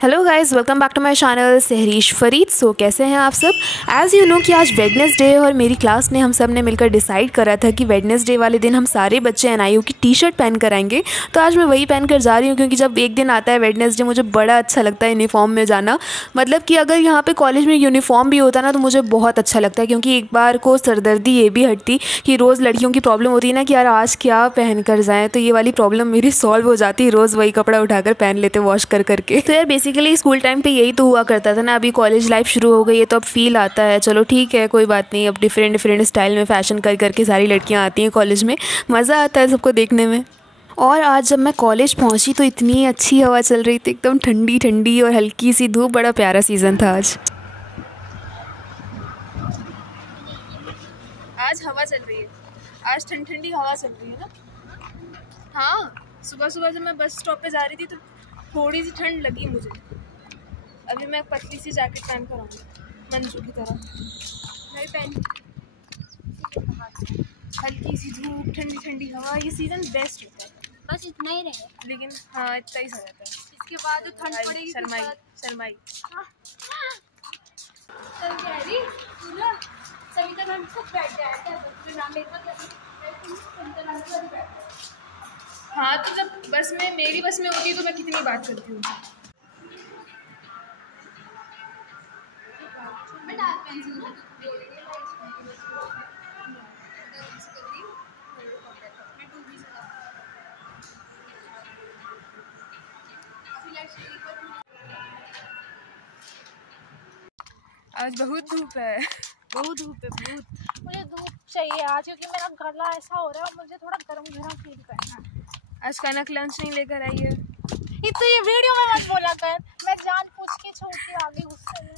Hello guys, welcome back to my channel Sehrish Farid. So कैसे हैं आप सब। एज़ यू नो कि आज वेडनेसडे है और मेरी क्लास ने हम सब ने मिलकर डिसाइड करा था कि वेडनेसडे वाले दिन हम सारे बच्चे एनआईयू की टी शर्ट पहन कर आएंगे। तो आज मैं वही पहन कर जा रही हूँ, क्योंकि जब एक दिन आता है वेडनेसडे मुझे बड़ा अच्छा लगता है यूनिफॉर्म में जाना। मतलब कि अगर यहाँ पर कॉलेज में यूनिफॉर्म भी होता ना तो मुझे बहुत अच्छा लगता है, क्योंकि एक बार को सरदर्दी ये भी हटती कि रोज़ लड़कियों की प्रॉब्लम होती है ना कि यार आज क्या पहन कर जाएँ, तो ये वाली प्रॉब्लम मेरी सॉल्व हो जाती है। रोज़ वही कपड़ा उठाकर पहन लेते वॉश कर करके। तो यार बेसिकली स्कूल टाइम पे यही तो हुआ करता था ना। अभी कॉलेज लाइफ शुरू हो गई है तो अब फील आता है, चलो ठीक है कोई बात नहीं, अब डिफरेंट डिफरेंट स्टाइल में फ़ैशन कर करके सारी लड़कियां आती हैं कॉलेज में, मज़ा आता है सबको देखने में। और आज जब मैं कॉलेज पहुंची तो इतनी अच्छी हवा चल रही थी, एकदम ठंडी ठंडी और हल्की सी धूप। बड़ा प्यारा सीज़न था आज। आज हवा चल रही है, आज ठंडी ठंडी हवा चल रही है ना। हाँ, सुबह सुबह जब मैं बस स्टॉप पे जा रही थी तो थोड़ी सी ठंड लगी मुझे। अभी मैं पतली सी जैकेट पहन कर आऊँगी मंजू की तरह। मैं पहन हल्की सी धूप, ठंडी ठंडी हवा, ये सीज़न बेस्ट होता है। बस इतना ही रहे, लेकिन हाँ इतना ही सही रहता है। इसके बाद जो ठंड पड़ेगी शर्माई शर्माई। सविता मैम सब बैठ जाए नाम लेकर। हाँ तो जब बस में मेरी बस में होती है तो मैं कितनी बात करती हूँ। आज बहुत धूप है, बहुत धूप है बहुत। मुझे धूप चाहिए आज, क्योंकि मेरा गला ऐसा हो रहा है और मुझे थोड़ा गरम गरम फील करना है। आज कनक लंच नहीं लेकर आई है। तो ये वीडियो में मत बोला कर, मैं जानबूझ के छोड़ के आ गई गुस्से में।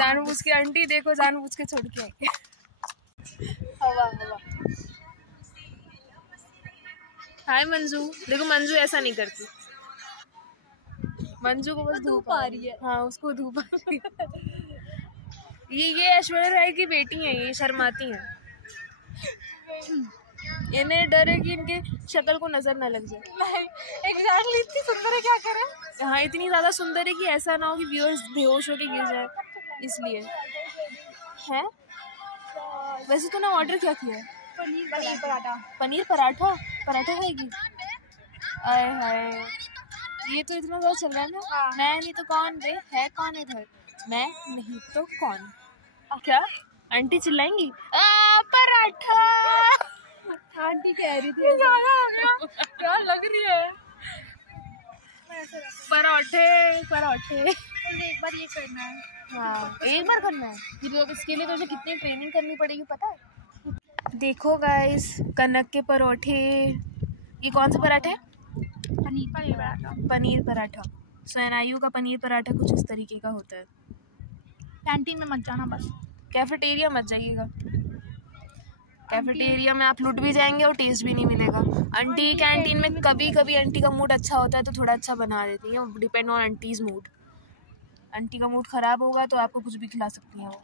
जानबूझ के आंटी देखो, जानबूझ के छोड़ के आई। हवा हवा। हाय मंजू, देखो मंजू ऐसा नहीं करती। मंजू को बस धूप आ रही है। हाँ उसको धूप आ रही है। ये ऐश्वर्या राय की बेटी है, ये शर्माती हैं। इन्हें डर है कि इनके शक्ल को नजर ना लग जाए। नहीं, एग्जैक्टली इतनी सुंदर है, क्या करें। हाँ इतनी ज्यादा सुंदर है कि ऐसा ना हो कि व्यूअर्स बेहोश होके गिर जाए, इसलिए है। वैसे तूने ऑर्डर क्या किया है? पनीर पराठा। पनीर पराठा? पराठा खाएगी? आय हाय, ये तो इतना ज़्यादा चल रहा है ना। हाँ। मैं नहीं तो कौन रे, है कौन इधर, मैं नहीं तो कौन। क्या आंटी चिल्लाएंगी? पराठा। आंटी कह रही थी ज़्यादा हो गया, क्या लग रही है। पराठे पराठे। मुझे एक बार ये करना है। हाँ एक बार करना है, फिर इसके लिए तुझे कितनी ट्रेनिंग करनी पड़ेगी पता है। देखो गाइस, कनक के परोठे। ये कौन सा पराठा है? पनीर पराठा। पनीर पराठा। सो एनआईयू का पनीर पराठा कुछ इस तरीके का होता है। कैंटीन में मत जाना, बस कैफेटेरिया मत जाइएगा। कैफेटेरिया में आप लुट भी जाएंगे और टेस्ट भी नहीं मिलेगा। आंटी कैंटीन में कभी कभी आंटी का मूड अच्छा होता है तो थोड़ा अच्छा बना देती है, depend on aunties mood. Aunty का मूड ख़राब होगा तो आपको कुछ भी खिला सकती हैं वो।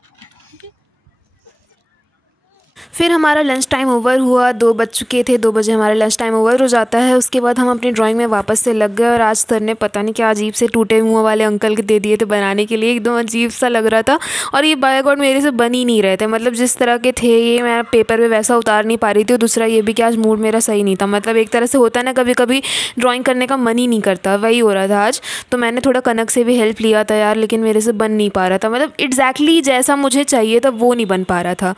फिर हमारा लंच टाइम ओवर हुआ, 2 बज चुके थे, 2 बजे हमारा लंच टाइम ओवर हो जाता है। उसके बाद हम अपनी ड्राइंग में वापस से लग गए और आज सर ने पता नहीं क्या अजीब से टूटे मुँह वाले अंकल के दे दिए थे बनाने के लिए। एकदम अजीब सा लग रहा था और ये बाय गॉड मेरे से बन ही नहीं रहे थे। मतलब जिस तरह के थे ये मैं पेपर पे वैसा उतार नहीं पा रही थी। और दूसरा ये भी कि आज मूड मेरा सही नहीं था। मतलब एक तरह से होता है ना कभी कभी ड्राइंग करने का मन ही नहीं करता, वही हो रहा था आज। तो मैंने थोड़ा कनक से भी हेल्प लिया था यार, लेकिन मेरे से बन नहीं पा रहा था। मतलब एग्जैक्टली जैसा मुझे चाहिए था वो नहीं बन पा रहा था।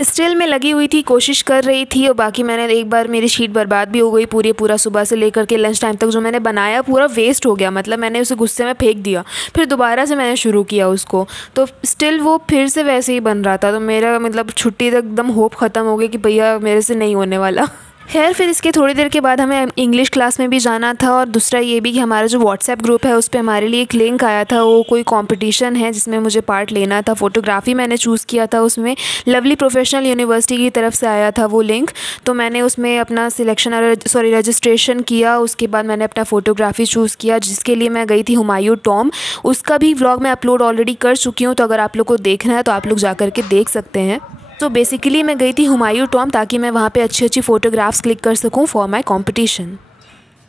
स्टिल मैं लगी हुई थी, कोशिश कर रही थी। और बाकी मैंने एक बार मेरी शीट बर्बाद भी हो गई पूरा सुबह से लेकर के लंच टाइम तक जो मैंने बनाया पूरा वेस्ट हो गया। मतलब मैंने उसे गुस्से में फेंक दिया, फिर दोबारा से मैंने शुरू किया उसको, तो स्टिल वो फिर से वैसे ही बन रहा था। तो मेरा मतलब छुट्टी तक एकदम होप ख़त्म हो गई कि भैया मेरे से नहीं होने वाला। खैर फिर इसके थोड़ी देर के बाद हमें इंग्लिश क्लास में भी जाना था। और दूसरा ये भी कि हमारा जो व्हाट्सएप ग्रुप है उस पर हमारे लिए एक लिंक आया था, वो कोई कंपटीशन है जिसमें मुझे पार्ट लेना था। फ़ोटोग्राफ़ी मैंने चूज़ किया था, उसमें लवली प्रोफेशनल यूनिवर्सिटी की तरफ से आया था वो लिंक। तो मैंने उसमें अपना रजिस्ट्रेशन किया। उसके बाद मैंने अपना फ़ोटोग्राफ़ी चूज़ किया, जिसके लिए मैं गई थी हुमायूं टॉम। उसका भी व्लॉग मैं अपलोड ऑलरेडी कर चुकी हूँ, तो अगर आप लोग को देखना है तो आप लोग जा कर के देख सकते हैं। तो बेसिकली मैं गई थी हुमायूं टॉम ताकि मैं वहाँ पे अच्छी अच्छी फ़ोटोग्राफ्स क्लिक कर सकूँ फॉर माय कंपटीशन।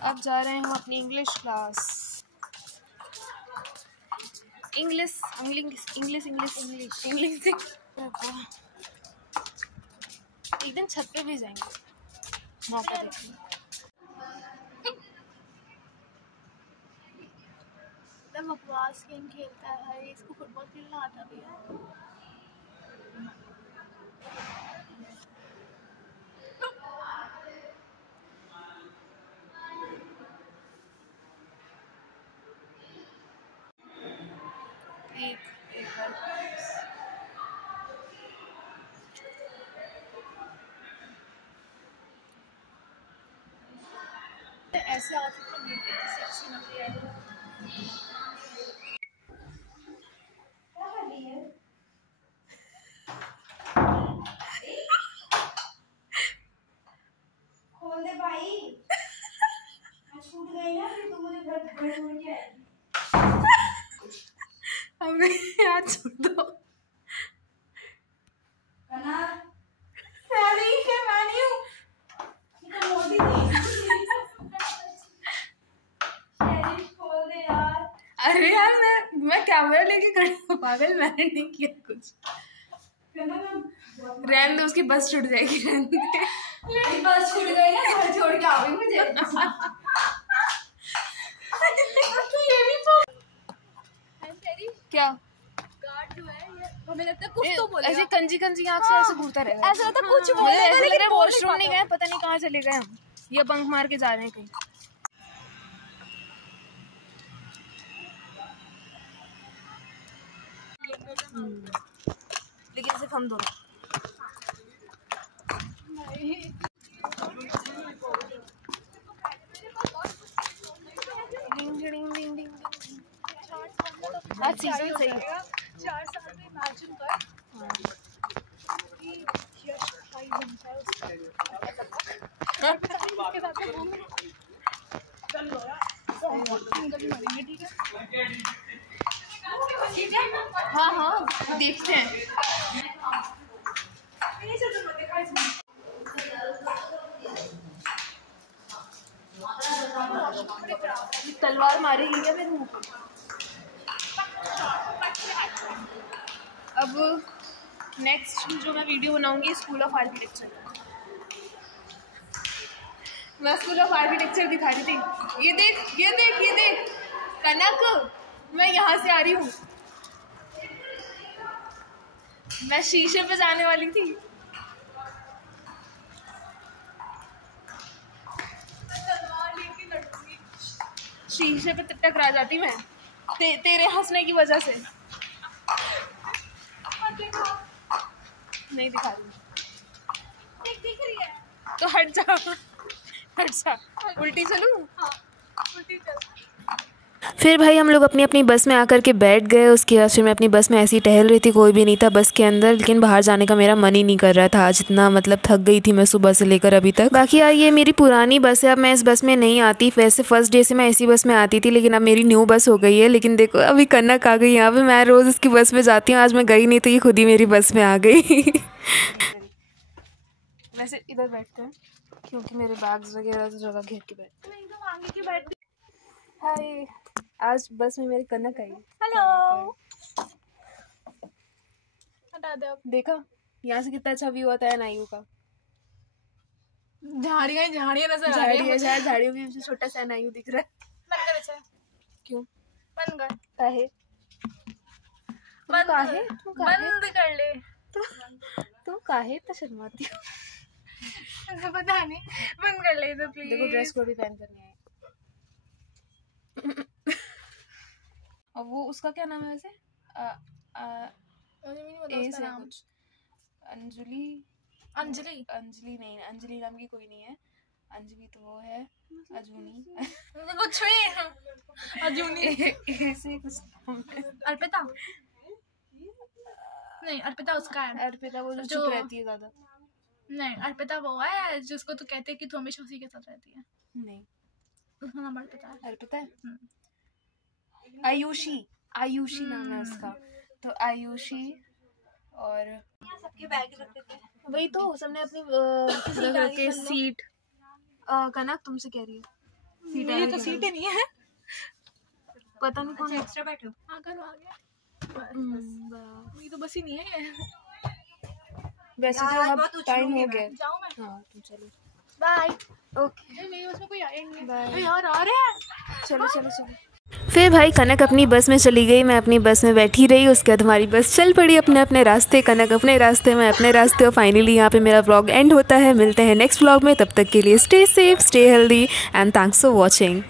अब जा रहे हैं हम अपनी English class. English English English English English English. एक दिन छत पे भी जाएंगे, मौका देखेंगे। बकवास गेम खेलता है, इसको फुटबॉल खेलना आता भी है। ऐसे आउटफिट में गिरते हैं, सेक्सी लग रही है। खोल दे भाई, मैं छूट गई ना, फिर तुम मुझे घर छोड़ के आएगी। अब यार छोड़ दो। अरे यार मैं कैमरा लेके खड़ी हूँ पागल, मैंने नहीं किया कुछ। रहने दो, उसकी बस छूट जाएगी, रहने दे। बस छूट गई ना, घर छोड़ के आओगी मुझे। क्या गार्ड जो है ये हमें लगता है कुछ तो बोलेगा। ऐसे कंजी कंजी आँख से ऐसे घूरता रहेगा। ऐसा लगता है कुछ मुझे बोलेगा, ऐसा लग रहा लेकिन है बोल नहीं वॉशरूम नहीं पाता। गए, पता नहीं कहाँ चले गए हम, या बंक मार के जा रहे हैं कहीं। लेकिन सिर्फ हम दोनों। आज सीजन सही है। 4 साल में इमेजिन कर कि यश भाई बन जाए उसके साथ में घूम ठीक है। हाँ हाँ देखते हैं। तलवार मारेगी क्या मेरे मुंह पे? अब नेक्स्ट जो मैं वीडियो बनाऊंगी स्कूल ऑफ आर्किटेक्चर। मैं स्कूल ऑफ आर्किटेक्चर दिखा रही थी। ये देख ये देख ये देख कनक, मैं यहाँ से आ रही हूँ। मैं शीशे पे जाने वाली थी। शीशे पे टकरा जाती मैं तेरे हंसने की वजह से। नहीं दिखा रही। दिख रही है तो हट जा, हट जा। उल्टी चलूं? उल्टी चल। फिर भाई हम लोग अपनी अपनी बस में आकर के बैठ गए। उसके बाद फिर मैं अपनी बस में ऐसे ही टहल रही थी, कोई भी नहीं था बस के अंदर, लेकिन बाहर जाने का मेरा मन ही नहीं कर रहा था आज। इतना मतलब थक गई थी मैं सुबह से लेकर अभी तक। बाकी यार ये मेरी पुरानी बस है, अब मैं इस बस में नहीं आती। वैसे फर्स्ट डे से मैं इसी बस में आती थी, लेकिन अब मेरी न्यू बस हो गई है। लेकिन देखो अभी कनक आ गई यहाँ पे, मैं रोज़ इसकी बस में जाती हूँ, आज मैं गई नहीं तो ये खुद ही मेरी बस में आ गई। वैसे इधर बैठते हैं क्योंकि मेरे बैग्स वगैरह तो जगह घेर के बैठते हैं। एकदम आगे की बैठ। हाय, आज बस में मेरी कनक आई। हेलो, हटा दे अब। देखा यहाँ से कितना अच्छा व्यू आता है नायू का। झाड़ियाँ नजर आ रही है। झाड़ियों के पीछे छोटा सा नायू दिख रहा है। मन कर इसे। क्यों? बंद कर। काहे? बंद कर ले। तुम काहे इतना शर्माती हो? पता नहीं, बंद कर ले तो प्लीज। देखो ड्रेस कोड भी पहन कर नहीं आई। और वो उसका क्या नाम है वैसे? मुझे नहीं पता उसका नाम। अंजलि अंजलि नहीं, अंजलि नाम की कोई नहीं है। अंजलि तो वो है अजूनी। कुछ भी अजूनी ऐसे कुछ नाम है। अर्पिता नहीं, अर्पिता उसका है। अर्पिता वो जो चुप रहती है ज्यादा। नहीं, अर्पिता वो है जिसको तू कहते है कि तू हमेशा उसी के साथ रहती है। नहीं, उसका नाम अर्पिता है। अर्पिता है। आयुषी नाम है उसका। तो आयुषी और सबके बैग रखे थे। वही तो सबने अपनी रख के सीट। कनक तुमसे कह रही है सीट मेरी तो सीट ही नहीं है। पता नहीं कौन। एक्स्ट्रा बैठो। हाँ करो आ गया। ये तो बस ही नहीं है। वैसे यार, तो आज अब बहुत टाइम हो उछलूंगी गया। जाऊँ मैं? हाँ तुम चलो। बाय। ओके मेरे उसमें कोई आया नहीं बाय। है यार, आ रहे हैं। चलो चलो चलो। फिर भाई कनक अपनी बस में चली गई, मैं अपनी बस में बैठी रही। उसके बाद हमारी बस चल पड़ी अपने अपने रास्ते, कनक अपने रास्ते में अपने रास्ते। और फाइनली यहाँ पे मेरा व्लॉग एंड होता है। मिलते हैं नेक्स्ट व्लॉग में, तब तक के लिए stay safe, stay healthy and thanks for watching.